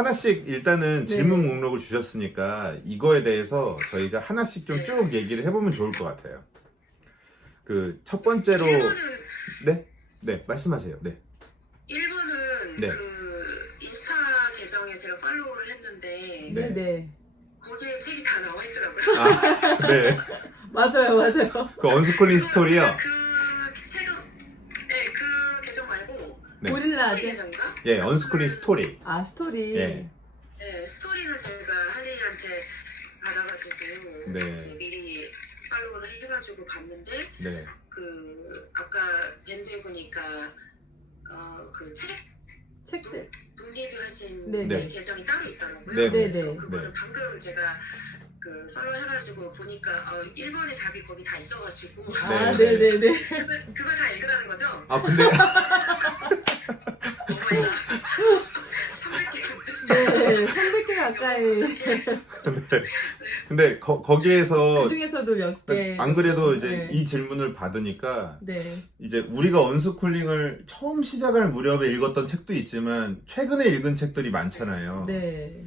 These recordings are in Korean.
하나씩 일단은 네. 질문 목록을 주셨으니까 이거에 대해서 저희가 하나씩 좀 쭉 얘기를 해보면 좋을 것 같아요. 그 첫 번째로 1번은 네? 네, 말씀하세요. 네. 1번은 네. 그 인스타 계정에 제가 팔로우를 했는데 네. 네네. 거기에 책이 다 나와 있더라고요. 아, 네. 맞아요, 맞아요. 그 언스쿨링 스토리요. 제가 그 책은 그 계정 말고 네. 고릴라 스토리 아재. 계정인가? 예, 언스쿨링 스토리. 아, 스토리. 예. 네, 스토리는 제가 할리한테 받아가지고 네. 이제 미리 팔로우를 해가지고 봤는데 네. 그 아까 밴드에 보니까 그 책 책들. 독립하신 네, 네. 계정이 따로 있더라고요. 네, 네, 그래서 네. 그거를 네. 방금 제가 그 팔로우 해가지고 보니까 1번의 답이 거기 다 있어가지고 아, 네. 네네네. 그걸 다 읽으라는 거죠? 아, 근데 어머나 300개 네, 300개 가까이. 근데 거기에서 그 중에서도 몇 개. 안 그래도 이제 네. 이 질문을 받으니까 네. 이제 우리가 언스쿨링을 처음 시작할 무렵에 읽었던 책도 있지만 최근에 읽은 책들이 많잖아요. 네.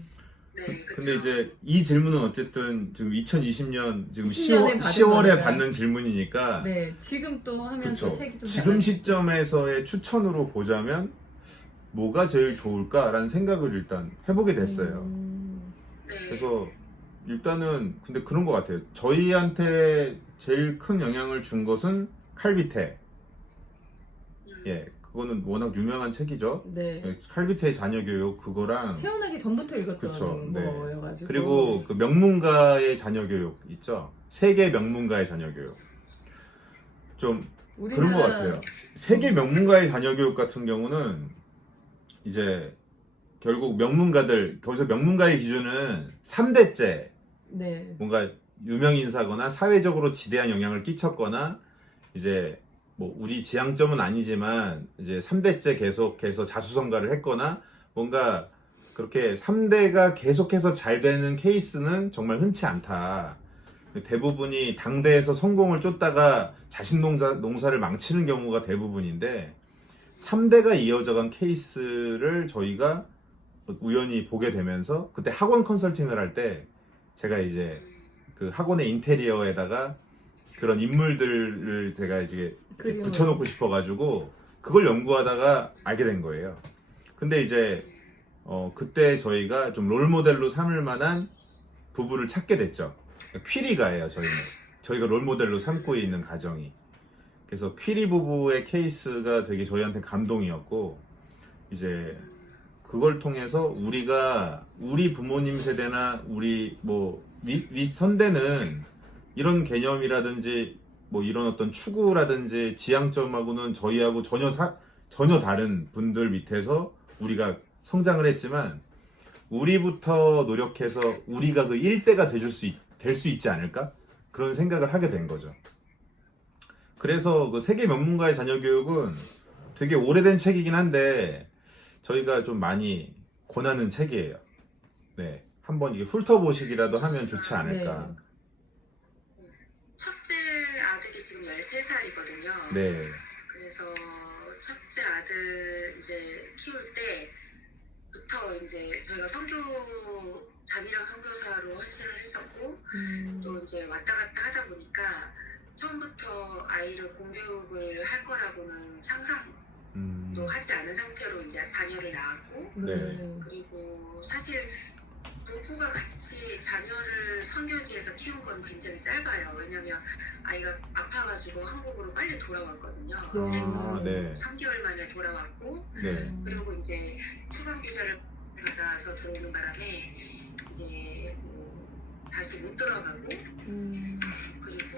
네, 그쵸. 근데 이제 이 질문은 어쨌든 지금 2020년 지금 20년에 받은 10월에 거니까. 받는 질문이니까 네. 지금 또 하면 그쵸. 또 책이 좀 지금 달라지죠. 시점에서의 추천으로 보자면 뭐가 제일 좋을까라는 생각을 일단 해보게 됐어요. 네. 그래서 일단은 근데 그런 것 같아요. 저희한테 제일 큰 영향을 준 것은 칼비테. 예, 그거는 워낙 유명한 책이죠. 네. 예, 칼비테의 자녀교육 그거랑 태어나기 전부터 읽었던 그쵸, 네. 거여가지고. 그리고 그 명문가의 자녀교육 있죠. 세계 명문가의 자녀교육. 좀 그런 것 같아요. 세계 명문가의 자녀교육 같은 경우는 이제 결국 명문가들, 거기서 명문가의 기준은 3대째 네. 뭔가 유명 인사거나 사회적으로 지대한 영향을 끼쳤거나 이제 뭐 우리 지향점은 아니지만 이제 3대째 계속해서 자수성가를 했거나 뭔가 그렇게 3대가 계속해서 잘 되는 케이스는 정말 흔치 않다. 대부분이 당대에서 성공을 쫓다가 자신 농사를 망치는 경우가 대부분인데 3대가 이어져간 케이스를 저희가 우연히 보게 되면서 그때 학원 컨설팅을 할 때 제가 이제 그 학원의 인테리어에다가 그런 인물들을 제가 이제 그림을. 붙여놓고 싶어가지고 그걸 연구하다가 알게 된 거예요. 근데 이제 그때 저희가 좀 롤모델로 삼을 만한 부부를 찾게 됐죠. 퀴리가예요. 저희가 롤모델로 삼고 있는 가정이. 그래서 퀴리 부부의 케이스가 되게 저희한테 감동이었고 이제 그걸 통해서 우리 부모님 세대나 우리 뭐 윗선대는 이런 개념이라든지 뭐 이런 어떤 추구라든지 지향점하고는 저희하고 전혀 다른 분들 밑에서 우리가 성장을 했지만 우리부터 노력해서 우리가 그 일대가 될 수 있지 않을까? 그런 생각을 하게 된 거죠. 그래서 그 세계 명문가의 자녀 교육은 되게 오래된 책이긴 한데 저희가 좀 많이 권하는 책이에요. 네, 한번 이게 훑어보시기라도 하면 좋지 않을까. 네. 첫째 아들이 지금 13살이거든요. 네, 그래서 첫째 아들 이제 키울 때부터 이제 저희가 자비랑 선교사로 헌신을 했었고 또 이제 왔다 갔다 하다 보니까 처음부터 아이를 공교육을 할 거라고는 상상도 하지 않은 상태로 이제 자녀를 낳았고 네. 그리고 사실 부부가 같이 자녀를 선교지에서 키운 건 굉장히 짧아요. 왜냐면 아이가 아파가지고 한국으로 빨리 돌아왔거든요. 아, 네. 3개월 만에 돌아왔고 네. 그리고 이제 추방 비자를 받아서 들어오는 바람에 이제 뭐 다시 못 들어가고 그리고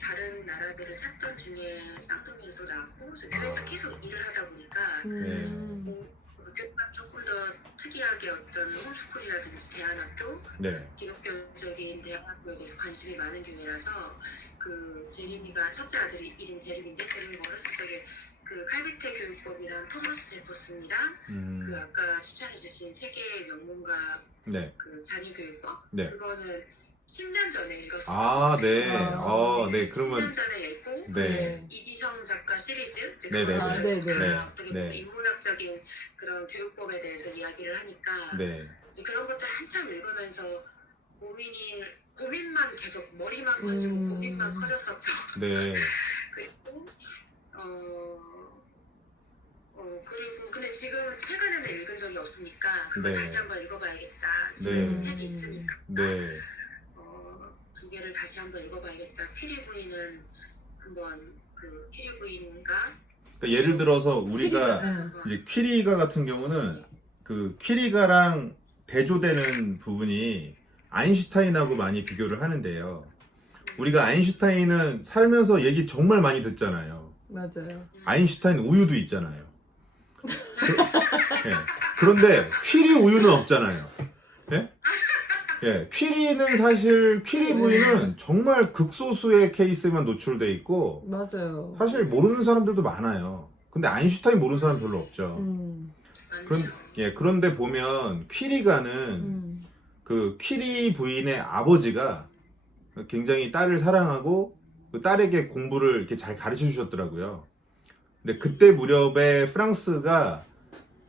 다른 나라들을 찾던 중에 쌍둥이를 낳았고 그래서 계속 일을 하다 보니까 교육가 조금 더 특이하게 어떤 홈스쿨이라든지 대안학교, 네. 기독교적인 대안학교에 대해서 관심이 많은 교회라서 그 제리미가 첫째 아들이 이름 제리미인데 제리미가 어렸을 적에 그 칼비테 교육법이랑 토마스 제퍼슨이랑 그 아까 추천해주신 세계 명문가 네. 그 자녀 교육법 네. 그거는 10년 전에 읽었어요. 아, 네. 네. 10년 그러면 전에 읽고 네. 이지성 작가 시리즈 이제 네네네. 그거를 네네. 어떻게 네. 보면 인문학적인 그런 교육법에 대해서 이야기를 하니까 네. 이제 그런 것들 한참 읽으면서 고민만 계속 머리만 커지고 고민만 커졌었죠. 네. 그리고 그리고 근데 지금 최근에는 읽은 적이 없으니까 그거 네. 다시 한번 읽어봐야겠다. 지금 네. 이제 책이 있으니까 네. 두 개를 다시 한번 읽어봐야겠다. 퀴리 부인은 한번 그 퀴리 부인과 그러니까 예를 들어서 우리가 응. 이제 퀴리가 같은 경우는 그 퀴리가랑 대조되는 부분이 아인슈타인하고 많이 비교를 하는데요. 우리가 아인슈타인은 살면서 얘기 정말 많이 듣잖아요. 맞아요. 아인슈타인 우유도 있잖아요. 예. 그런데 퀴리 우유는 없잖아요. 예? 예. 퀴리는 사실 퀴리 부인은 정말 극소수의 케이스만 노출돼 있고 맞아요. 사실 모르는 사람들도 많아요. 근데 아인슈타인 모르는 사람 별로 없죠. 그런데 보면 퀴리가는 그 퀴리 부인의 아버지가 굉장히 딸을 사랑하고 그 딸에게 공부를 이렇게 잘 가르쳐 주셨더라고요. 근데 그때 무렵에 프랑스가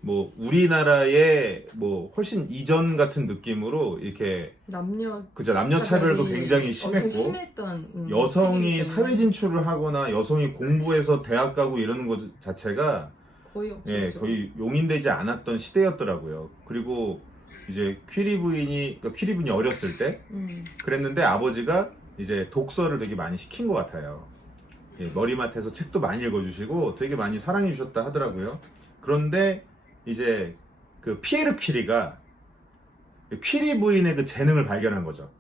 뭐 우리나라의 뭐 훨씬 이전 같은 느낌으로 이렇게 남녀 차별도 굉장히 심했고 심했던, 여성이 시기이기 때문에 사회 진출을 하거나 여성이 공부해서 대학 가고 이러는 것 자체가 거의 없었죠. 예, 거의 용인되지 않았던 시대였더라고요. 그리고 이제 퀴리 부인이 어렸을 때 그랬는데 아버지가 이제 독서를 되게 많이 시킨 것 같아요. 예, 머리맡에서 책도 많이 읽어주시고 되게 많이 사랑해 주셨다 하더라고요. 그런데 이제 그 피에르 퀴리가 퀴리 부인의 그 재능을 발견한 거죠.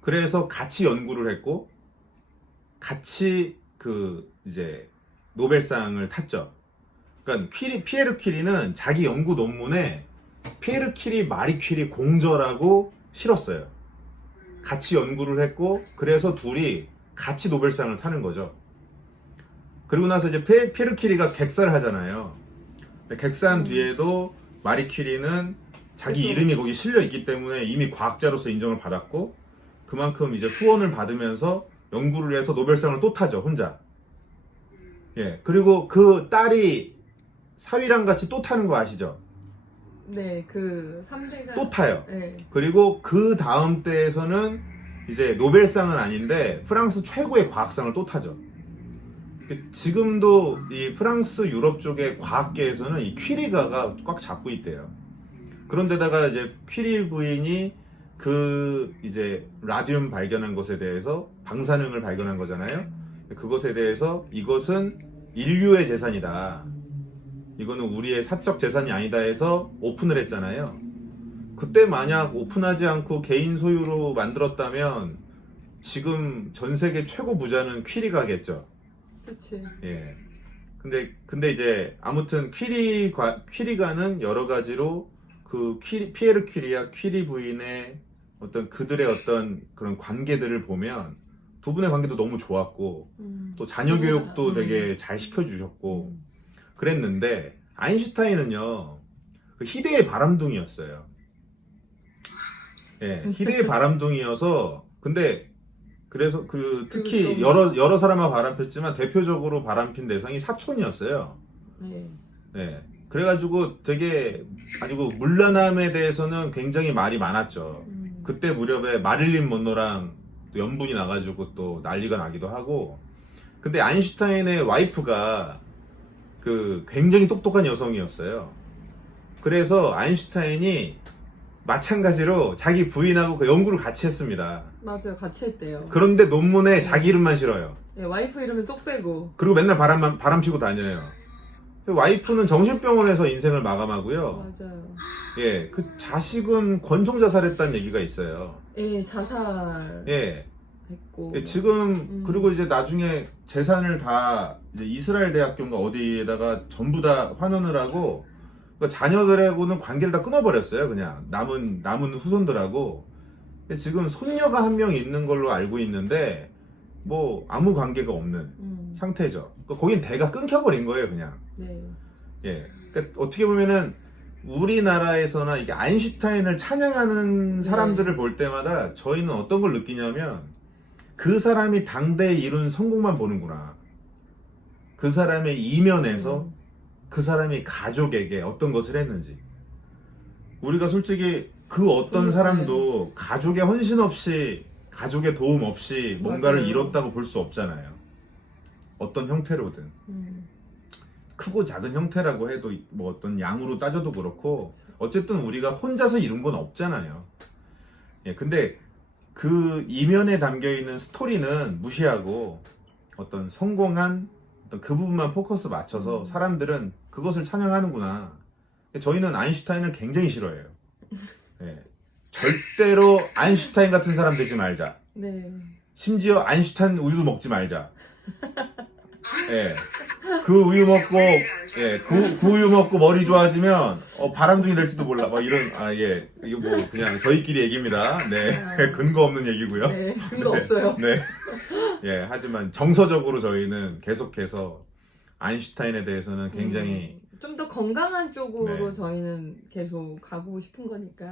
그래서 같이 연구를 했고 같이 그 이제 노벨상을 탔죠. 그러니까 피에르 퀴리는 자기 연구 논문에 피에르 퀴리 마리 퀴리 공저라고 실었어요. 같이 연구를 했고 그래서 둘이 같이 노벨상을 타는 거죠. 그리고 나서 이제 피에르 퀴리가 객사를 하잖아요. 객사한 뒤에도 마리 퀴리는 자기 이름이 거기 실려 있기 때문에 이미 과학자로서 인정을 받았고 그만큼 이제 후원을 받으면서 연구를 해서 노벨상을 또 타죠, 혼자. 예. 그리고 그 딸이 사위랑 같이 또 타는 거 아시죠? 네, 그 3대가 또 타요. 네. 그리고 그 다음 때에서는 이제 노벨상은 아닌데 프랑스 최고의 과학상을 또 타죠. 지금도 이 프랑스 유럽 쪽의 과학계에서는 이 퀴리가가 꽉 잡고 있대요. 그런데다가 이제 퀴리 부인이 그 이제 라듐 발견한 것에 대해서 방사능을 발견한 거잖아요. 그것에 대해서 이것은 인류의 재산이다. 이거는 우리의 사적 재산이 아니다 해서 오픈을 했잖아요. 그때 만약 오픈하지 않고 개인 소유로 만들었다면 지금 전 세계 최고 부자는 퀴리가겠죠. 그치. 예. 근데 이제 아무튼 퀴리가는 여러 가지로 그 피에르 퀴리와 퀴리 부인의 어떤 그들의 어떤 그런 관계들을 보면 두 분의 관계도 너무 좋았고 또 자녀 교육도 되게 잘 시켜주셨고 그랬는데 아인슈타인은요 그 희대의 바람둥이였어요. 예, 희대의 바람둥이여서 근데 그래서 그 특히 여러 사람하고 바람폈지만 대표적으로 바람핀 대상이 사촌이었어요. 네. 네. 그래가지고 되게 아주 물란함에 대해서는 굉장히 말이 많았죠. 그때 무렵에 마릴린 먼로랑 또 연분이 나가지고 또 난리가 나기도 하고. 근데 아인슈타인의 와이프가 그 굉장히 똑똑한 여성이었어요. 그래서 아인슈타인이 마찬가지로 자기 부인하고 그 연구를 같이 했습니다. 맞아요, 같이 했대요. 그런데 논문에 자기 이름만 실어요. 네, 와이프 이름은 쏙 빼고. 그리고 맨날 바람 피고 다녀요. 와이프는 정신병원에서 인생을 마감하고요. 맞아요. 예, 그 자식은 권총 자살했다는 얘기가 있어요. 예, 자살. 예. 했고. 예, 지금 그리고 이제 나중에 재산을 다 이제 이스라엘 대학교인가 어디에다가 전부 다 환원을 하고 그러니까 자녀들하고는 관계를 다 끊어버렸어요. 그냥 남은 후손들하고. 지금 손녀가 한 명 있는 걸로 알고 있는데 뭐 아무 관계가 없는 상태죠. 그러니까 거긴 대가 끊겨버린 거예요, 그냥. 네. 예. 그러니까 어떻게 보면은 우리나라에서나 이게 아인슈타인을 찬양하는 사람들을 볼 때마다 저희는 어떤 걸 느끼냐면 그 사람이 당대에 이룬 성공만 보는구나. 그 사람의 이면에서 그 사람이 가족에게 어떤 것을 했는지. 우리가 솔직히 그 어떤 사람도 가족의 헌신 없이, 가족의 도움 없이 뭔가를 맞아요. 이뤘다고 볼 수 없잖아요. 어떤 형태로든. 크고 작은 형태라고 해도 뭐 어떤 양으로 따져도 그렇고 어쨌든 우리가 혼자서 이룬 건 없잖아요. 예, 근데 그 이면에 담겨있는 스토리는 무시하고 어떤 성공한 어떤 그 부분만 포커스 맞춰서 사람들은 그것을 찬양하는구나. 저희는 아인슈타인을 굉장히 싫어해요. 예, 절대로 아인슈타인 같은 사람 되지 말자. 네. 심지어 아인슈타인 우유도 먹지 말자. 예. 그 우유 먹고, 예, 그 우유 먹고 머리 좋아지면, 바람둥이 될지도 몰라. 막 이런, 예. 이거 뭐, 그냥 저희끼리 얘기입니다. 네. 근거 없는 얘기고요. 네. 근거 없어요. 네. 예, 하지만 정서적으로 저희는 계속해서 아인슈타인에 대해서는 굉장히, 좀 더 건강한 쪽으로 네. 저희는 계속 가고 싶은 거니까.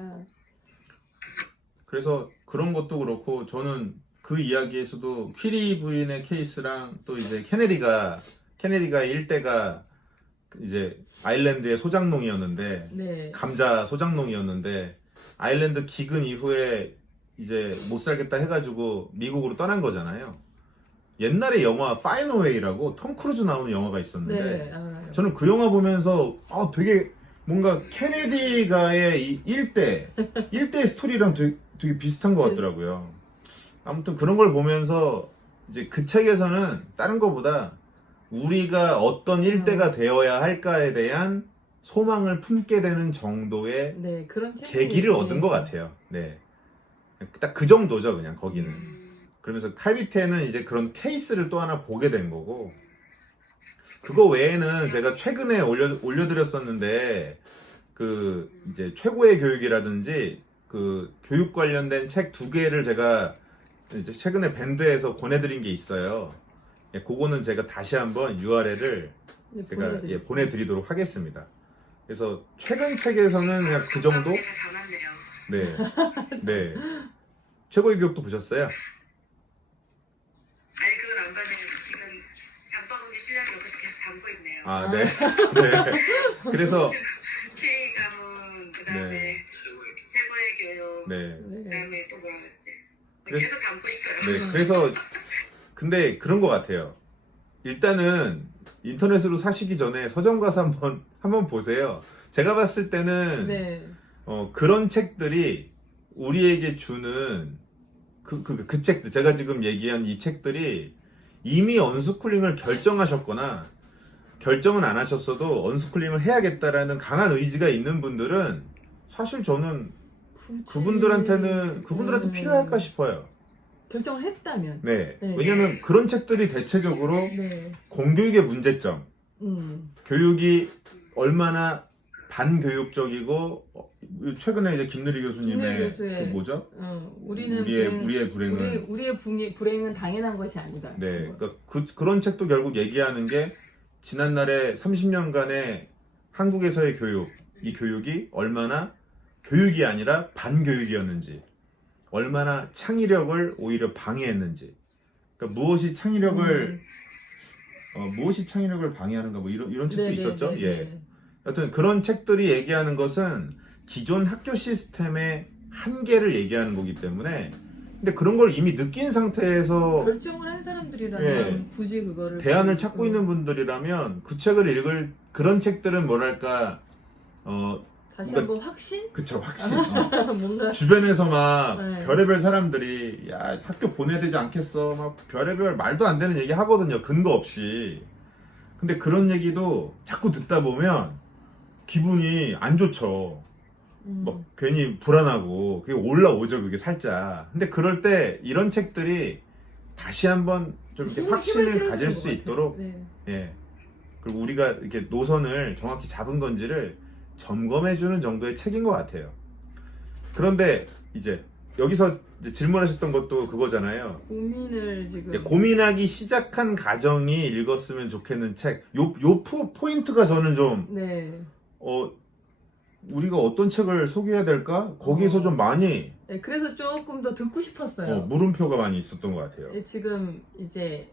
그래서 그런 것도 그렇고, 저는 그 이야기에서도 퀴리 부인의 케이스랑 또 이제 케네디가 일대가 이제 아일랜드의 소장농이었는데 네. 감자 소장농이었는데 아일랜드 기근 이후에 이제 못 살겠다 해가지고 미국으로 떠난 거잖아요. 옛날에 영화 파인어웨이라고 톰 크루즈 나오는 영화가 있었는데 네. 알아요. 저는 그 영화 보면서 되게 뭔가 케네디가의 이 일대 스토리랑 되게 비슷한 것 같더라고요. 아무튼 그런 걸 보면서 이제 그 책에서는 다른 것보다 우리가 어떤 일대가 되어야 할까에 대한 소망을 품게 되는 정도의 네, 그런 계기를 얻은 것 같아요. 네. 딱 그 정도죠, 그냥 거기는. 그러면서 칼비테는 이제 그런 케이스를 또 하나 보게 된 거고, 그거 외에는 제가 최근에 올려드렸었는데, 그 이제 최고의 교육이라든지 그 교육 관련된 책 2개를 제가 이제 최근에 밴드에서 보내드린 게 있어요. 예, 그거는 제가 다시 한번 URL을 네, 제가 보내드리도록 하겠습니다. 그래서 최근 책에서는 그냥 그 정도? 네. 네. 최고의 교육도 보셨어요? 아니 그걸 안 봤는데 지금 장바구니 실력이 옆에서 계속 담고 있네요. 아, 네. 네. 그래서 K 가문 그다음에 네. 최고의 교육 네. 그다음에 또 뭐라 그랬지? 그래서- 계속 담고 있어요. 네. 그래서 근데 그런 것 같아요. 일단은 인터넷으로 사시기 전에 서점 가서 한번 보세요. 제가 봤을 때는 네. 그런 책들이 우리에게 주는 그 책들, 제가 지금 얘기한 이 책들이 이미 언스쿨링을 결정하셨거나 결정은 안 하셨어도 언스쿨링을 해야겠다라는 강한 의지가 있는 분들은 사실 저는 그분들한테 필요할까 싶어요. 결정을 했다면. 네. 네. 왜냐면 그런 책들이 대체적으로 네. 공교육의 문제점, 교육이 얼마나 반교육적이고, 최근에 이제 김누리 교수님의 김누리 교수의 그 뭐죠? 우리는 우리의 불행은 우리의 불행은 당연한 것이 아니다. 네, 그러니까 그런 책도 결국 얘기하는 게 지난날의 30년간의 한국에서의 교육, 이 교육이 얼마나 교육이 아니라 반교육이었는지, 얼마나 창의력을 오히려 방해했는지, 그러니까 무엇이 창의력을 방해하는가 뭐 이런 책도 네, 있었죠. 네, 예. 네. 하여튼 그런 책들이 얘기하는 것은 기존 학교 시스템의 한계를 얘기하는 거기 때문에, 근데 그런 걸 이미 느낀 상태에서 결정을 한 사람들이라면 예. 굳이 그거를 대안을 찾고 있는 분들이라면 그 책을 읽을 그런 책들은 뭐랄까 다시 뭔가- 한번 확신? 그쵸 확신 뭔가 주변에서 막 네. 별의별 사람들이 야 학교 보내야 되지 않겠어 막 별의별 말도 안 되는 얘기 하거든요, 근거 없이. 근데 그런 얘기도 자꾸 듣다 보면 기분이 안 좋죠. 막 괜히 불안하고 그게 올라오죠, 그게 살짝. 근데 그럴 때 이런 책들이 다시 한번 좀 이렇게 힘을 확신을 실어주는 가질 것 수 같아요. 있도록 네. 예. 그리고 우리가 이렇게 노선을 정확히 잡은 건지를 점검해주는 정도의 책인 것 같아요. 그런데 이제 여기서 이제 질문하셨던 것도 그거잖아요. 고민을 지금 예, 고민하기 시작한 가정이 읽었으면 좋겠는 책. 요 포인트가 저는 좀 네. 우리가 어떤 책을 소개해야 될까? 거기서 좀 많이 네, 그래서 조금 더 듣고 싶었어요. 물음표가 많이 있었던 것 같아요. 네, 지금 이제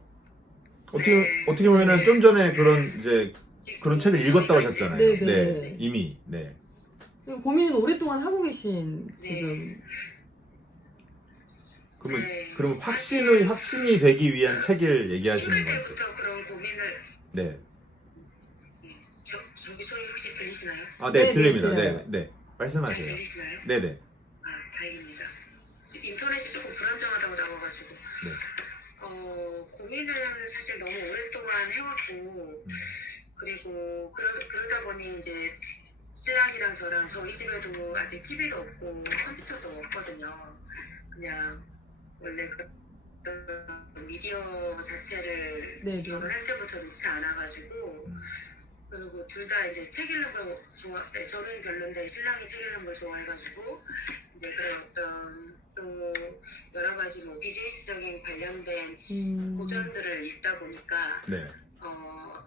어떻게 보면은 좀 전에 그런 책을 읽었다고 하셨잖아요. 네, 네. 이미. 네. 고민은 오랫동안 하고 계신 네. 지금. 그러면 확신이 되기 위한 책을 얘기하시는 10월 거죠. 때부터 그런 고민을 네. 저기 소리 혹시 들리시나요? 아, 네, 네, 들립니다. 네, 네, 들려요. 네. 잘 말씀하세요. 들리시나요? 네, 네. 아, 다행입니다. 지금 인터넷이 조금 불안정하다고 나와가지고 고민을 사실 너무 오랫동안 해왔고 그리고 그러다 보니 이제 신랑이랑 저희 집에도 아직 TV도 없고 컴퓨터도 없거든요. 그냥 원래 그 미디어 자체를 네, 네. 결혼할 때부터 놓지 않아가지고 그리고 둘 다 이제 책 읽는 걸 저는 별론데 신랑이 책 읽는 걸 좋아해가지고 이제 그런 어떤 또 여러 가지 뭐 비즈니스적인 관련된 고전들을 읽다 보니까 네.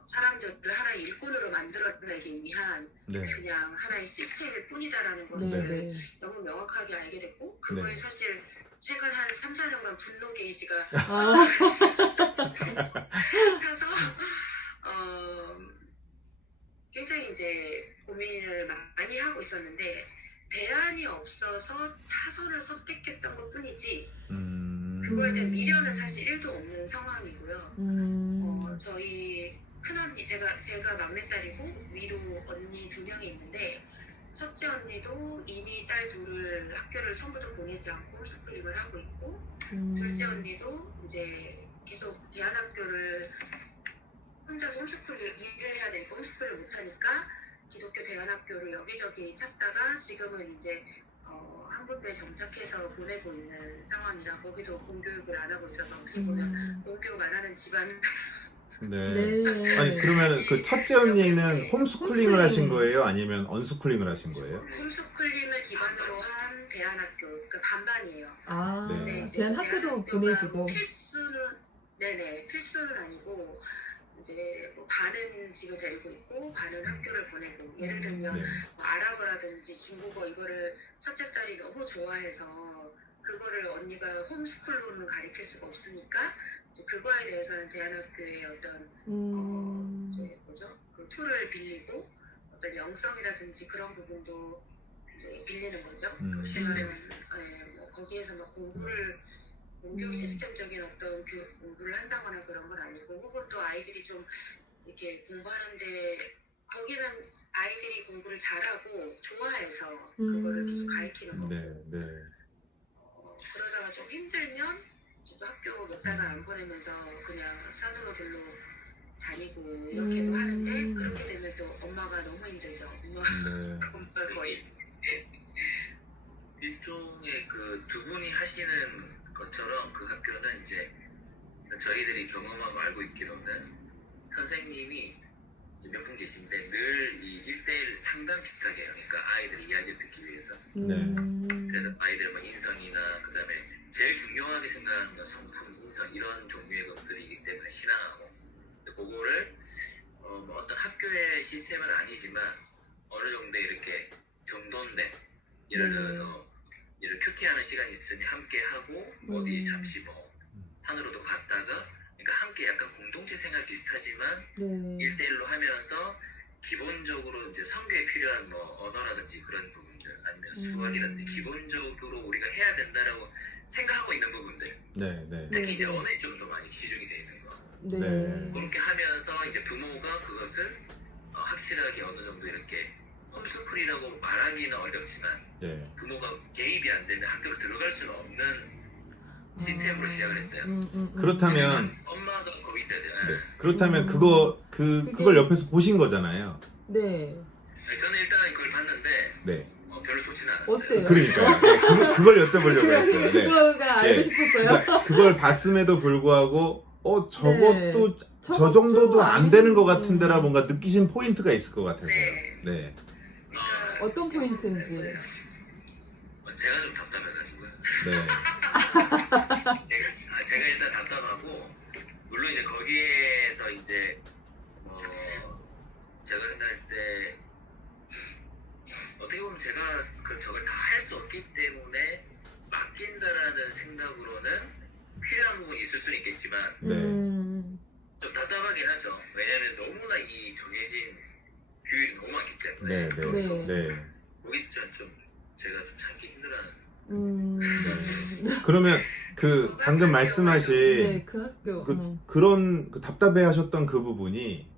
사람들을 하나의 일꾼으로 만들어내기 위한 네. 그냥 하나의 시스템일 뿐이다라는 네, 것을 네. 너무 명확하게 알게 됐고 그거에 네. 사실 최근 한 3, 4년간 분노 게이지가 아, 차서 굉장히 이제 고민을 많이 하고 있었는데 대안이 없어서 차선을 선택했던 것 뿐이지 그거에 대한 미련은 사실 1도 없는 상황이고요. 저희 큰언니 제가 막내딸이고 위로 언니 2명이 있는데 첫째 언니도 이미 딸 둘을 학교를 처음부터 보내지 않고 홈스쿨링을 하고 있고 둘째 언니도 이제 계속 대안학교를 혼자서 일을 해야 되니까 홈스쿨을 못하니까 기독교 대안학교를 여기저기 찾다가 지금은 이제 한 군데 정착해서 보내고 있는 상황이라 거기도 공교육을 안 하고 있어서 어떻게 보면 공교육 안 하는 집안. 네. 네. 아니, 그러면 그 첫째 언니는 홈스쿨링을 하신 거예요? 아니면 언스쿨링을 하신 거예요? 홈스쿨링을 기반으로 한 대안학교, 그러니까 반반이에요. 아, 네. 대한 학교도 대안학교가 보내시고. 필수는 아니고 이제 뭐 반은 집에 데리고 있고 반은 학교를 보내고 예를 들면 네. 뭐 아랍어라든지 중국어 이거를 첫째 딸이 너무 좋아해서 그거를 언니가 홈스쿨로는 가르칠 수가 없으니까 이제 그거에 대해서는 대안학교의 어떤 이제 그 툴을 빌리고 어떤 영성이라든지 그런 부분도 이제 빌리는 거죠. 그 시스템, 뭐 거기에서 막 공교육 시스템적인 어떤 공부를 한다거나 그런 건 아니고 혹은 또 아이들이 좀 이렇게 공부하는데 거기는 아이들이 공부를 잘하고 좋아해서 그거를 계속 가르치는 거고 네. 그러다가 좀 힘들면 또 학교 몇 달을 안 보내면서 그냥 산으로 들로 다니고 이렇게도 하는데 그렇게 되면 또 엄마가 너무 힘들죠. 엄마가 거의 일종의 그 두 분이 하시는 것처럼 그 학교는 이제 저희들이 경험하고 알고 있기로는 선생님이 몇 분 계신데 늘 이 1대1 상담 비슷하게 해요. 그러니까 아이들 이야기를 듣기 위해서. 그래서 아이들 뭐 인성이나 그 다음에 제일 중요하게 생각하는 건 성품, 인성 이런 종류의 것들이기 때문에 신앙하고 그거를 뭐 어떤 학교의 시스템은 아니지만 어느 정도 이렇게 정돈된 예를 들어서 이를 큐티하는 시간이 있으니 함께 하고 어디 잠시 뭐 산으로도 갔다가 그러니까 함께 약간 공동체 생활 비슷하지만 1대1로 하면서 기본적으로 이제 성교에 필요한 뭐 언어라든지 그런 부분들 아니면 수학이라든지 기본적으로 우리가 해야 된다라고 생각하고 있는 부분들 특히 이제 언어에 좀 더 많이 치중이 되어 있는 거 그렇게 하면서 이제 부모가 그것을 확실하게 어느 정도 이렇게 홈스쿨이라고 말하기는 어렵지만 부모가 개입이 안 되면 학교로 들어갈 수는 없는 시스템으로 시작을 했어요. 그렇다면 엄마가 거기 있어야 돼요. 그렇다면 그걸 옆에서 보신 거잖아요. 네. 저는 일단은 그걸 봤는데 네. 별로 좋지는 않았어요. 어때요? 그러니까요. 그걸 여쭤보려고 했어요. 네. 그거가 알고 싶었어요. 그러니까 그걸 봤음에도 불구하고 저것도 저 저것도 정도도 안 되는 것 아니고. 같은데라 뭔가 느끼신 포인트가 있을 것 같아서요. 네. 어떤 포인트인지. 제가 좀 답답해가지고요. 네. 제가 일단 답답하고 물론 이제 거기에서 이제 제가 생각할 때 어떻게 보면 제가 저걸 다 할 수 없기 때문에 맡긴다라는 생각으로는 필요한 부분이 있을 수는 있겠지만 네. 좀 답답하긴 하죠. 왜냐하면 너무나 이 정해진 규율이 너무 많기 때문에 네. 네. 거기 진짜 좀 제가 좀 참기 힘들어하는. 그러면 그 방금 말씀하신 네, 그 학교. 그런 그 답답해하셨던 그 부분이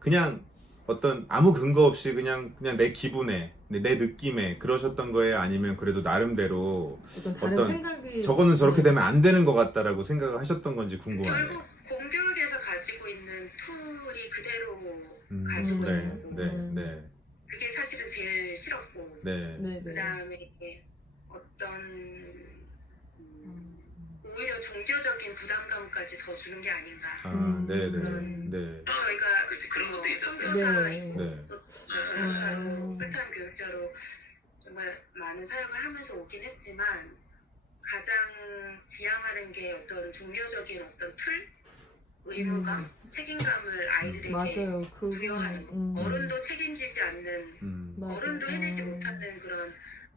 그냥 어떤 아무 근거 없이 그냥 내 기분에 내 느낌에 그러셨던 거예요? 아니면 그래도 나름대로 다른 어떤 생각이 저거는 저렇게 되면 안 되는 것 같다라고 생각을 하셨던 건지 궁금하네요. 결국 공교육에서 가지고 있는 툴이 그대로 가지고 네, 있는 거고 네. 그게 사실은 제일 싫었고 네. 그 다음에 어떤 오히려 종교적인 부담감까지 더 주는 게 아닌가. 네. 저희가 그런 것도 있었어요. 전도사로 풀타임 교육자로 정말 많은 사역을 하면서 오긴 했지만 가장 지향하는 게 어떤 종교적인 어떤 틀, 의무감, 책임감을 아이들에게 맞아요. 부여하는 거. 어른도 책임지지 않는, 맞아. 어른도 해내지 못하는 그런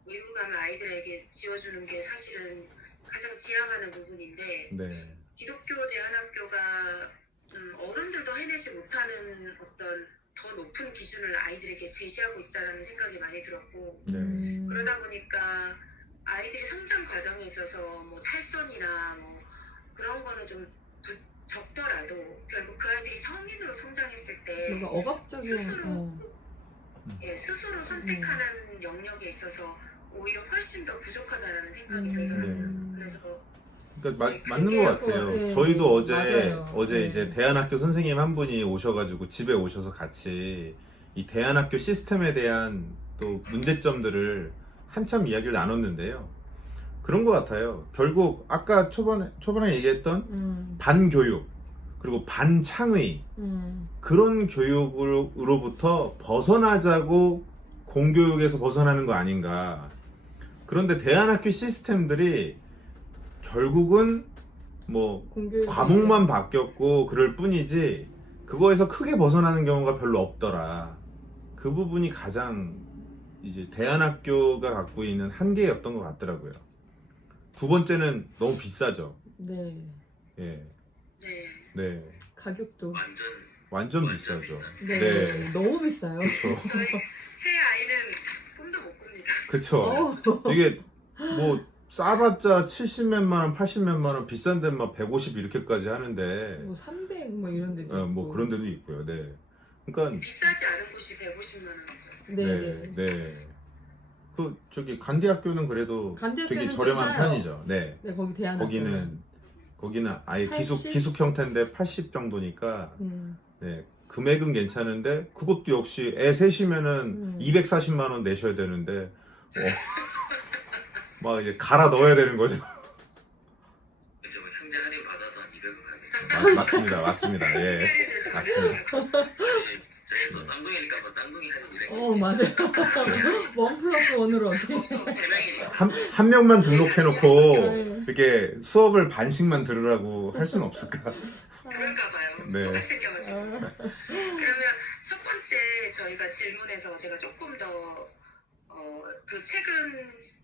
의무감을 아이들에게 지어주는 게 사실은 가장 지향하는 부분인데 네. 기독교 대안학교가 어른들도 해내지 못하는 어떤 더 높은 기준을 아이들에게 제시하고 있다는 생각이 많이 들었고 그러다 보니까 아이들이 성장 과정에 있어서 뭐 탈선이나 뭐 그런 거는 좀 적더라도 결국 그 아이들이 성인으로 성장했을 때 뭔가 억압적인 스스로 선택하는 영역에 있어서 오히려 훨씬 더 부족하다라는 생각이 들더라고요. 그래서 그러니까 맞는 것 같아요. 저희도 어제 맞아요. 이제 대안학교 선생님 한 분이 오셔가지고 집에 오셔서 같이 이 대안학교 시스템에 대한 또 문제점들을 한참 이야기를 나눴는데요. 그런 것 같아요. 결국 아까 초반에 얘기했던 반교육 그리고 반창의 그런 교육으로부터 벗어나자고 공교육에서 벗어나는 거 아닌가. 그런데 대안학교 시스템들이 결국은 뭐 과목만 바뀌었고 그럴 뿐이지 그거에서 크게 벗어나는 경우가 별로 없더라. 그 부분이 가장 이제 대안학교가 갖고 있는 한계였던 것 같더라고요. 두 번째는 너무 비싸죠. 네. 예. 네. 가격도 완전 비싸죠. 네. 너무 비싸요. 저희 새 아이는 꿈도 못 꿉니다. 그쵸. 이게 뭐 싸봤자 70몇만 원, 80몇만 원, 비싼 데는 막 150 이렇게까지 하는데 뭐 300 뭐 이런 데도 있고. 뭐 그런 데도 있고요. 네. 그러니까 비싸지 않은 곳이 150만 원이죠. 네. 그 저기 간디학교는 그래도 되게 저렴한 편이죠. 네. 네, 거기 대안 거기는 아예 80? 기숙 형태인데 80 정도니까 네. 금액은 괜찮은데 그것도 역시 애 셋이면은 240만 원 내셔야 되는데 막 이제 갈아 넣어야 되는 거죠. 이제 뭐 형제 할인 받아도 한 200은 하겠죠. 맞습니다. 예. 맞습니다. 저희 또 쌍둥이니까 뭐 쌍둥이 할인 200. 맞아요. 1+1으로 어떻게? 3명이니까. 한 명만 등록해놓고 이렇게 수업을 반씩만 들으라고 할 수는 없을까? 그럴까 봐요. 네. 똑같이 생겨가지고. 그러면 첫 번째 저희가 질문에서 제가 조금 더 그 최근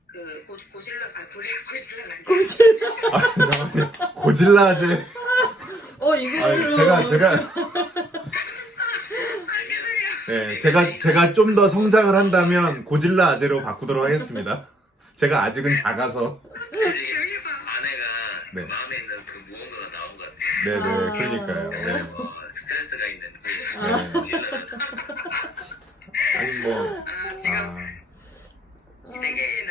그 고질라 잠깐만요. 고질라제. 이거 제가 네, 제가 좀 더 성장을 한다면 고질라 아재로 바꾸도록 하겠습니다. 제가 아직은 작아서. 아내가 네. 그 마음에 있는 그 무언가가 나온 것 같아요. 네네, 그러니까요. 네. 스트레스가 있는지 아니 뭐. 지금 시댁에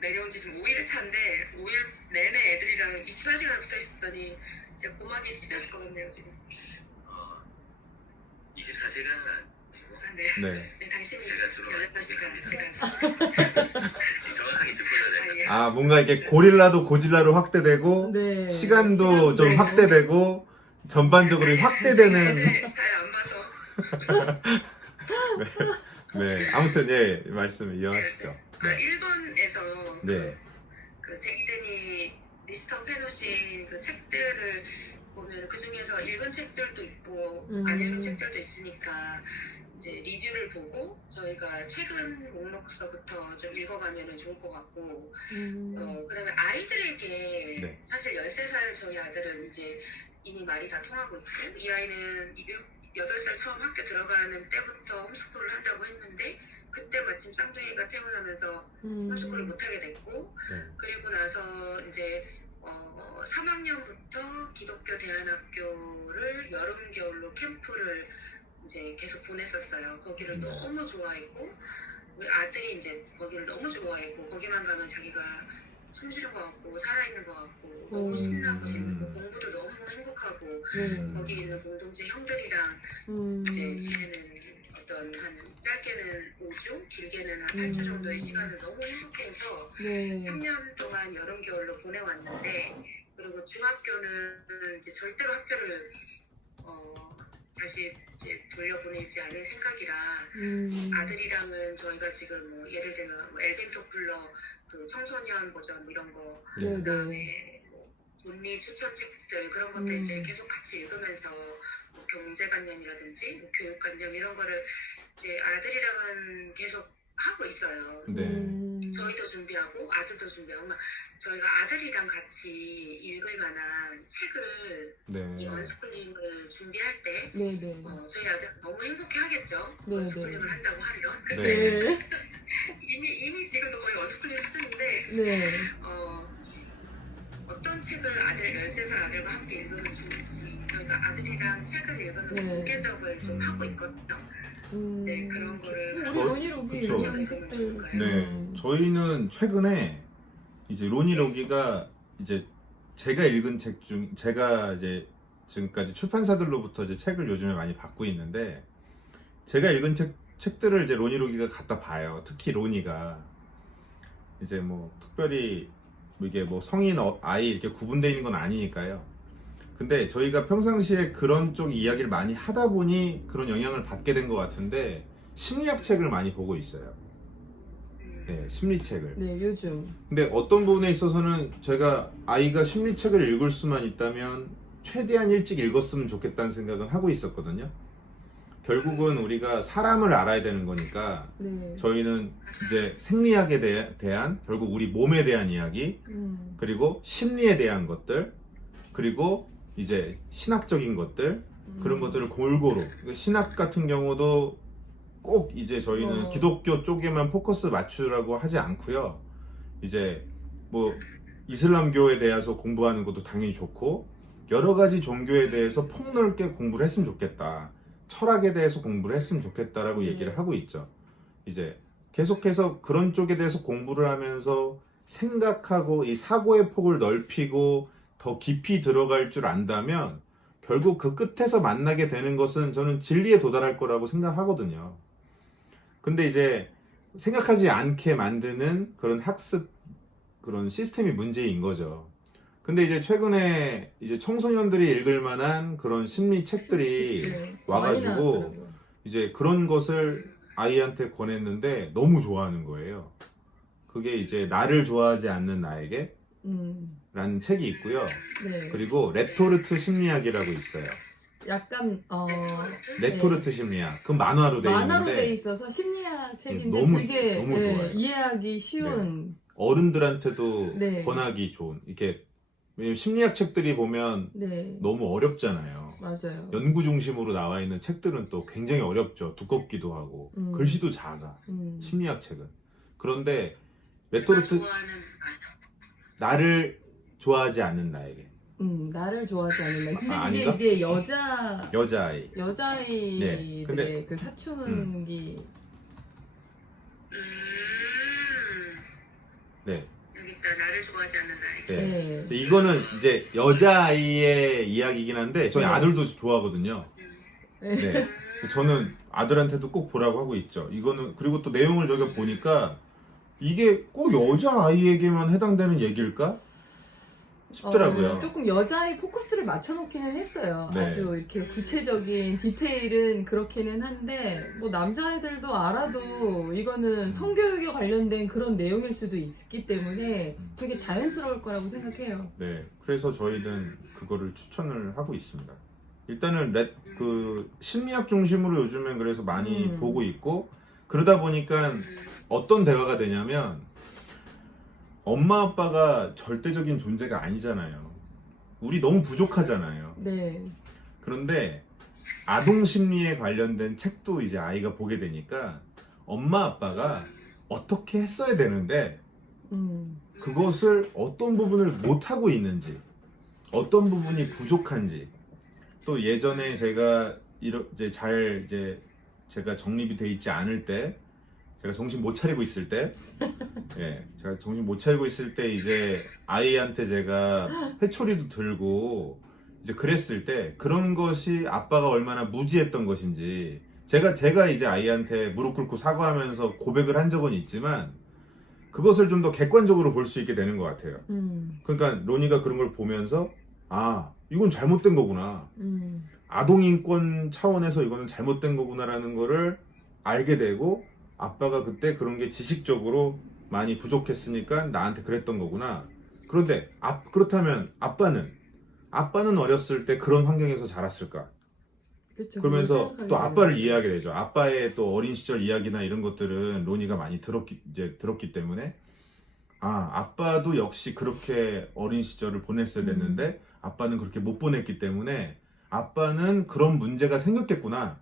내려온 지 지금 5일 차인데 5일 내내 애들이랑 24시간을 붙어 있었더니 제 고막이 찢어질 것 같네요 지금. 24시간은 네. 당신이 제가 주로 18시간 제가 정확하게 짚어줘야 돼요. 뭔가 이게 고릴라도 고질라로 확대되고 시간도 좀 확대되고 전반적으로 확대되는. 잘안 봐서. 네. 아무튼 예, 말씀 이어가시죠. 일본에서 네. 그 제이든이 리스트업 해놓으신 그 책들을 보면 그 중에서 읽은 책들도 있고 안 읽은 책들도 있으니까 이제 리뷰를 보고 저희가 최근 목록서부터 좀 읽어가면 좋을 것 같고 그러면 아이들에게 네. 사실 13살 저희 아들은 이제 이미 말이 다 통하고 있고 이 아이는 8살 처음 학교 들어가는 때부터 홈스쿨을 한다고 했는데 그때 마침 쌍둥이가 태어나면서 홈스쿨을 못하게 됐고 네. 그리고 나서 이제 3학년부터 기독교 대안학교를 여름 겨울로 캠프를 이제 계속 보냈었어요. 거기를 너무 좋아했고 우리 아들이 이제 거기를 너무 좋아했고 거기만 가면 자기가 숨쉬는 것 같고 살아있는 것 같고 너무 신나고 재밌고 공부도 너무 행복하고 거기 있는 공동체 형들이랑 이제 지내는 어떤 한 짧게는 5주 길게는 한 8주 정도의 시간을 너무 행복해해서 3년 동안 여름 겨울로 보내왔는데 그리고 중학교는 이제 절대로 학교를 다시 이제 돌려보내지 않을 생각이라 아들이랑은 저희가 지금 뭐 예를 들면 뭐 엘빈 토플러 그 청소년 버전 이런 거 그다음에 뭐 논리 추천 책들 그런 것들 이제 계속 같이 읽으면서 뭐 경제관념이라든지 뭐 교육관념 이런 거를 이제 아들이랑은 계속 하고 있어요. 저희도 준비하고 아들도 준비하고 막 저희가 아들이랑 같이 읽을 만한 책을 이 언스쿨링을 준비할 때 저희 아들 너무 행복해 하겠죠. 언스쿨링을 한다고 하면 근데 이미 지금도 거의 언스쿨링 수준인데 어떤 책을 13살 아들과 함께 읽으면 좋을지 저희가 아들이랑 책을 읽으면서 공개적을 좀 하고 있거든요. 네, 그런 거를 로니로기 그쵸. 읽으면 좋을까요? 네, 저희는 최근에 이제 로니로기가 이제 제가 읽은 책 중 제가 이제 지금까지 출판사들로부터 이제 책을 요즘에 많이 받고 있는데 제가 읽은 책들을 이제 로니로기가 갖다 봐요. 특히 로니가 이제 뭐 특별히 이게 뭐 성인 아이 이렇게 구분되어 있는 건 아니니까요. 근데 저희가 평상시에 그런 쪽 이야기를 많이 하다 보니 그런 영향을 받게 된 것 같은데 심리학 책을 많이 보고 있어요. 네, 심리책을. 네, 요즘. 근데 어떤 부분에 있어서는 제가 아이가 심리책을 읽을 수만 있다면 최대한 일찍 읽었으면 좋겠다는 생각은 하고 있었거든요. 결국은 우리가 사람을 알아야 되는 거니까 저희는 이제 생리학에 대한 결국 우리 몸에 대한 이야기 그리고 심리에 대한 것들 그리고 이제 신학적인 것들 그런 것들을 골고루 신학 같은 경우도 꼭 이제 저희는 기독교 쪽에만 포커스 맞추라고 하지 않고요. 이제 뭐 이슬람교에 대해서 공부하는 것도 당연히 좋고 여러 가지 종교에 대해서 폭넓게 공부를 했으면 좋겠다. 철학에 대해서 공부를 했으면 좋겠다라고 얘기를 하고 있죠. 이제 계속해서 그런 쪽에 대해서 공부를 하면서 생각하고 이 사고의 폭을 넓히고 더 깊이 들어갈 줄 안다면 결국 그 끝에서 만나게 되는 것은 저는 진리에 도달할 거라고 생각하거든요. 근데 이제 생각하지 않게 만드는 그런 학습 그런 시스템이 문제인 거죠. 근데 이제 최근에 이제 청소년들이 읽을 만한 그런 심리 책들이 와가지고 이제 그런 것을 아이한테 권했는데 너무 좋아하는 거예요. 그게 이제 나를 좋아하지 않는 나에게 라는 책이 있고요. 그리고 레토르트 심리학이라고 있어요. 약간 레토르트 심리학. 그 만화로 돼 만화로 돼 있는데 있어서 심리학 책인데 너무 되게 좋아요. 이해하기 쉬운 어른들한테도 권하기 좋은 이렇게 왜냐면 심리학 책들이 보면 너무 어렵잖아요. 맞아요. 연구 중심으로 나와 있는 책들은 또 굉장히 어렵죠. 두껍기도 하고 글씨도 작아. 심리학 책은. 그런데 레토르트 나를 좋아하지 않는 나에게. 나를 좋아하지 않는 나에게. 근데 아닌가? 이게 여자아이. 여자아이들의 그 사춘기. 네. 여기 있다. 나를 좋아하지 않는 나에게. 네. 근데 이거는 이제 여자아이의 이야기이긴 한데 저희 아들도 좋아하거든요. 네. 저는 아들한테도 꼭 보라고 하고 있죠. 이거는 그리고 또 내용을 저희가 보니까 이게 꼭 여자아이에게만 해당되는 얘기일까 싶더라고요. 조금 여자의 포커스를 맞춰놓기는 했어요. 네. 아주 이렇게 구체적인 디테일은 그렇기는 한데 뭐 남자애들도 알아도 이거는 성교육에 관련된 그런 내용일 수도 있기 때문에 되게 자연스러울 거라고 생각해요. 네, 그래서 저희는 그거를 추천을 하고 있습니다. 일단은 그 심리학 중심으로 요즘엔 그래서 많이 보고 있고, 그러다 보니까 어떤 대화가 되냐면 엄마 아빠가 절대적인 존재가 아니잖아요. 우리 너무 부족하잖아요. 네. 그런데 아동 심리에 관련된 책도 이제 아이가 보게 되니까 엄마 아빠가 어떻게 했어야 되는데 그것을 어떤 부분을 못하고 있는지, 어떤 부분이 부족한지, 또 예전에 제가 제가 정립이 돼 있지 않을 때, 제가 정신 못 차리고 있을 때, 제가 정신 못 차리고 있을 때 이제 아이한테 제가 회초리도 들고 이제 그랬을 때 그런 것이 아빠가 얼마나 무지했던 것인지, 제가 이제 아이한테 무릎 꿇고 사과하면서 고백을 한 적은 있지만 그것을 좀 더 객관적으로 볼 수 있게 되는 것 같아요. 그러니까 로니가 그런 걸 보면서 아, 이건 잘못된 거구나. 아동인권 차원에서 이거는 잘못된 거구나라는 거를 알게 되고, 아빠가 그때 그런 게 지식적으로 많이 부족했으니까 나한테 그랬던 거구나. 그런데 그렇다면 아빠는 어렸을 때 그런 환경에서 자랐을까? 그쵸, 그러면서 그걸 또 생각하게 아빠를 되죠. 이해하게 되죠. 아빠의 또 어린 시절 이야기나 이런 것들은 로니가 많이 들었기 때문에, 아, 아빠도 역시 그렇게 어린 시절을 보냈어야 됐는데 아빠는 그렇게 못 보냈기 때문에 아빠는 그런 문제가 생겼겠구나.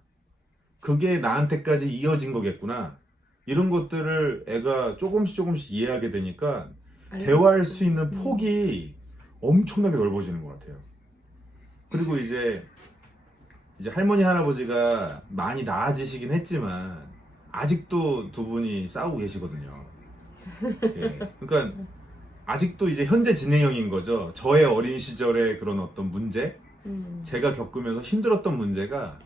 그게 나한테까지 이어진 거겠구나. 이런 것들을 애가 조금씩 이해하게 되니까 대화할 수 있는 폭이 엄청나게 넓어지는 것 같아요. 그리고 이제 할머니 할아버지가 많이 나아지시긴 했지만 아직도 두 분이 싸우고 계시거든요. 예. 그러니까 아직도 이제 현재 진행형인 거죠. 저의 어린 시절의 그런 어떤 문제, 제가 겪으면서 힘들었던 문제가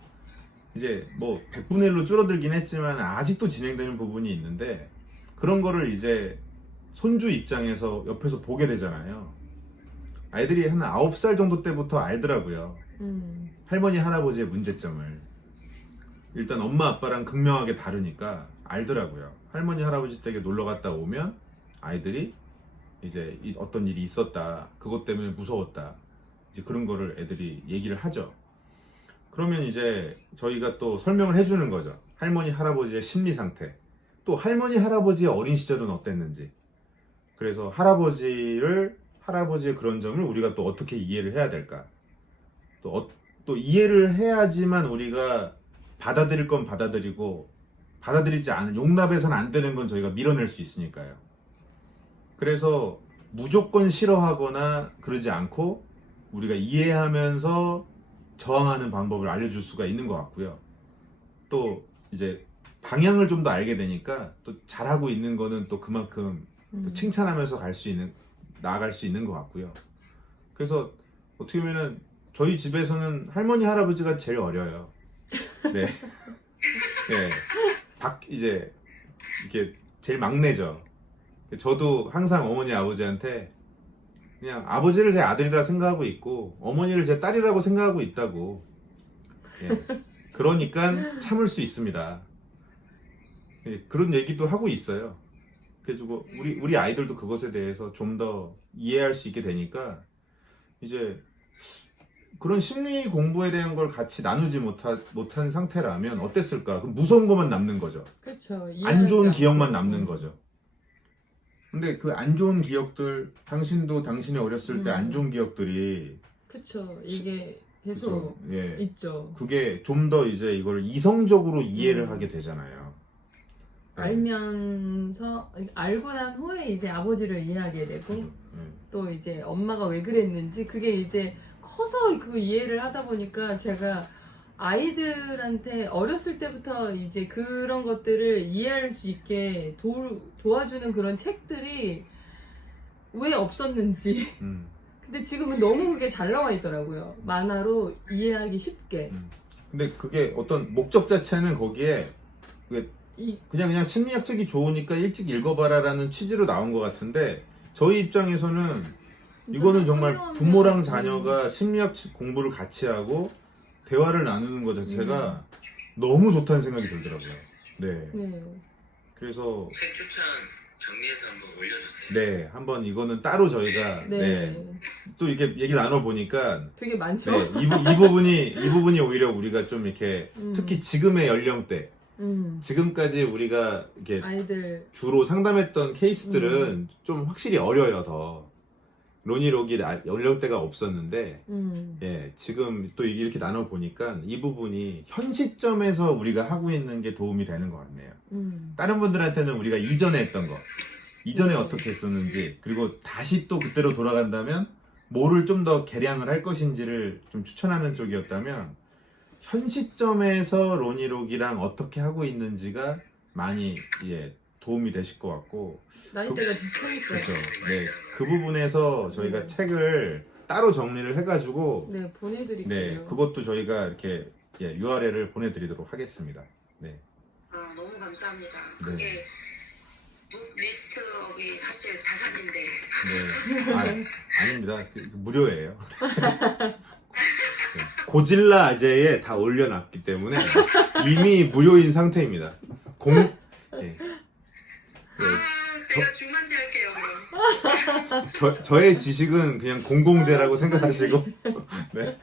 이제 뭐 100분의 1로 줄어들긴 했지만 아직도 진행되는 부분이 있는데, 그런 거를 이제 손주 입장에서 옆에서 보게 되잖아요. 아이들이 한 9살 정도 때부터 알더라고요. 할머니 할아버지의 문제점을. 일단 엄마 아빠랑 극명하게 다르니까 알더라고요. 할머니 할아버지 댁에 놀러 갔다 오면 아이들이 이제 어떤 일이 있었다, 그것 때문에 무서웠다, 이제 그런 거를 애들이 얘기를 하죠. 그러면 이제 저희가 또 설명을 해주는 거죠. 할머니 할아버지의 심리 상태, 또 할머니 할아버지의 어린 시절은 어땠는지. 그래서 할아버지의 그런 점을 우리가 또 어떻게 이해를 해야 될까. 또 이해를 해야지만 우리가 받아들일 건 받아들이고, 받아들이지 않은, 용납해서는 안 되는 건 저희가 밀어낼 수 있으니까요. 그래서 무조건 싫어하거나 그러지 않고 우리가 이해하면서 저항하는 방법을 알려줄 수가 있는 것 같고요. 또 이제 방향을 좀 더 알게 되니까 또 잘하고 있는 거는 또 그만큼 또 칭찬하면서 나아갈 수 있는 것 같고요. 그래서 어떻게 보면은 저희 집에서는 할머니 할아버지가 제일 어려요. 네. 네. 이제 이렇게 제일 막내죠. 저도 항상 어머니 아버지한테 그냥 아버지를 제 아들이라 생각하고 있고 어머니를 제 딸이라고 생각하고 있다고. 예. 그러니까 참을 수 있습니다. 예, 그런 얘기도 하고 있어요. 그래가지고 우리 아이들도 그것에 대해서 좀 더 이해할 수 있게 되니까 이제 그런 심리 공부에 대한 걸 같이 나누지 못한 상태라면 어땠을까? 그럼 무서운 것만 남는 거죠. 그렇죠. 안 좋은 기억만 남는 거죠. 근데 그 안 좋은 기억들, 당신도 당신이 어렸을 때 안 좋은 기억들이, 그렇죠. 이게 계속 그죠? 예. 있죠. 그게 좀 더 이제 이걸 이성적으로 이해를 하게 되잖아요. 네. 알면서 알고 난 후에 이제 아버지를 이해하게 되고 또 이제 엄마가 왜 그랬는지 그게 이제 커서 그 이해를 하다 보니까 제가 아이들한테 어렸을 때부터 이제 그런 것들을 이해할 수 있게 도와주는 그런 책들이 왜 없었는지. 근데 지금은 너무 그게 잘 나와 있더라고요. 만화로 이해하기 쉽게. 근데 그게 어떤 목적 자체는 거기에 그냥 심리학 책이 좋으니까 일찍 읽어봐라라는 취지로 나온 것 같은데, 저희 입장에서는 이거는 정말 훌륭한 부모랑 음. 자녀가 심리학 공부를 같이 하고 대화를 나누는 것 자체가 너무 좋다는 생각이 들더라고요. 네. 네. 그래서 책 추천 정리해서 한번 올려주세요. 네, 한번 이거는 따로 저희가 네. 네. 또 이렇게 얘기를 나눠 보니까 되게 많죠. 네, 이 부분이 오히려 우리가 좀 이렇게 음. 특히 지금의 연령대 음. 지금까지 우리가 이렇게 아이들 주로 상담했던 케이스들은 좀 확실히 어려요. 더 로니록이 연령대가 없었는데 예, 지금 또 이렇게 나눠 보니까 이 부분이 현 시점에서 우리가 하고 있는 게 도움이 되는 것 같네요. 다른 분들한테는 우리가 이전에 했던 거, 이전에 어떻게 했었는지, 그리고 다시 또 그때로 돌아간다면 뭐를 좀 더 개량을 할 것인지를 좀 추천하는 쪽이었다면 현 시점에서 로니록이랑 어떻게 하고 있는지가 많이 예, 도움이 되실 것 같고 나이대가 비슷하니까. 그렇죠. 네, 그 부분에서 저희가 책을 따로 정리를 해가지고 네, 보내드릴게요. 네, 그것도 저희가 이렇게 예, URL을 보내드리도록 하겠습니다. 네. 너무 감사합니다. 네. 그게 북 리스트업이 사실 자산인데 네. 아닙니다. 무료예요. 네. 고질라 아재에 다 올려놨기 때문에 이미 무료인 상태입니다. 네. 제가 중간지 할게요 그럼. 저의 지식은 그냥 공공재라고 생각하시고 네.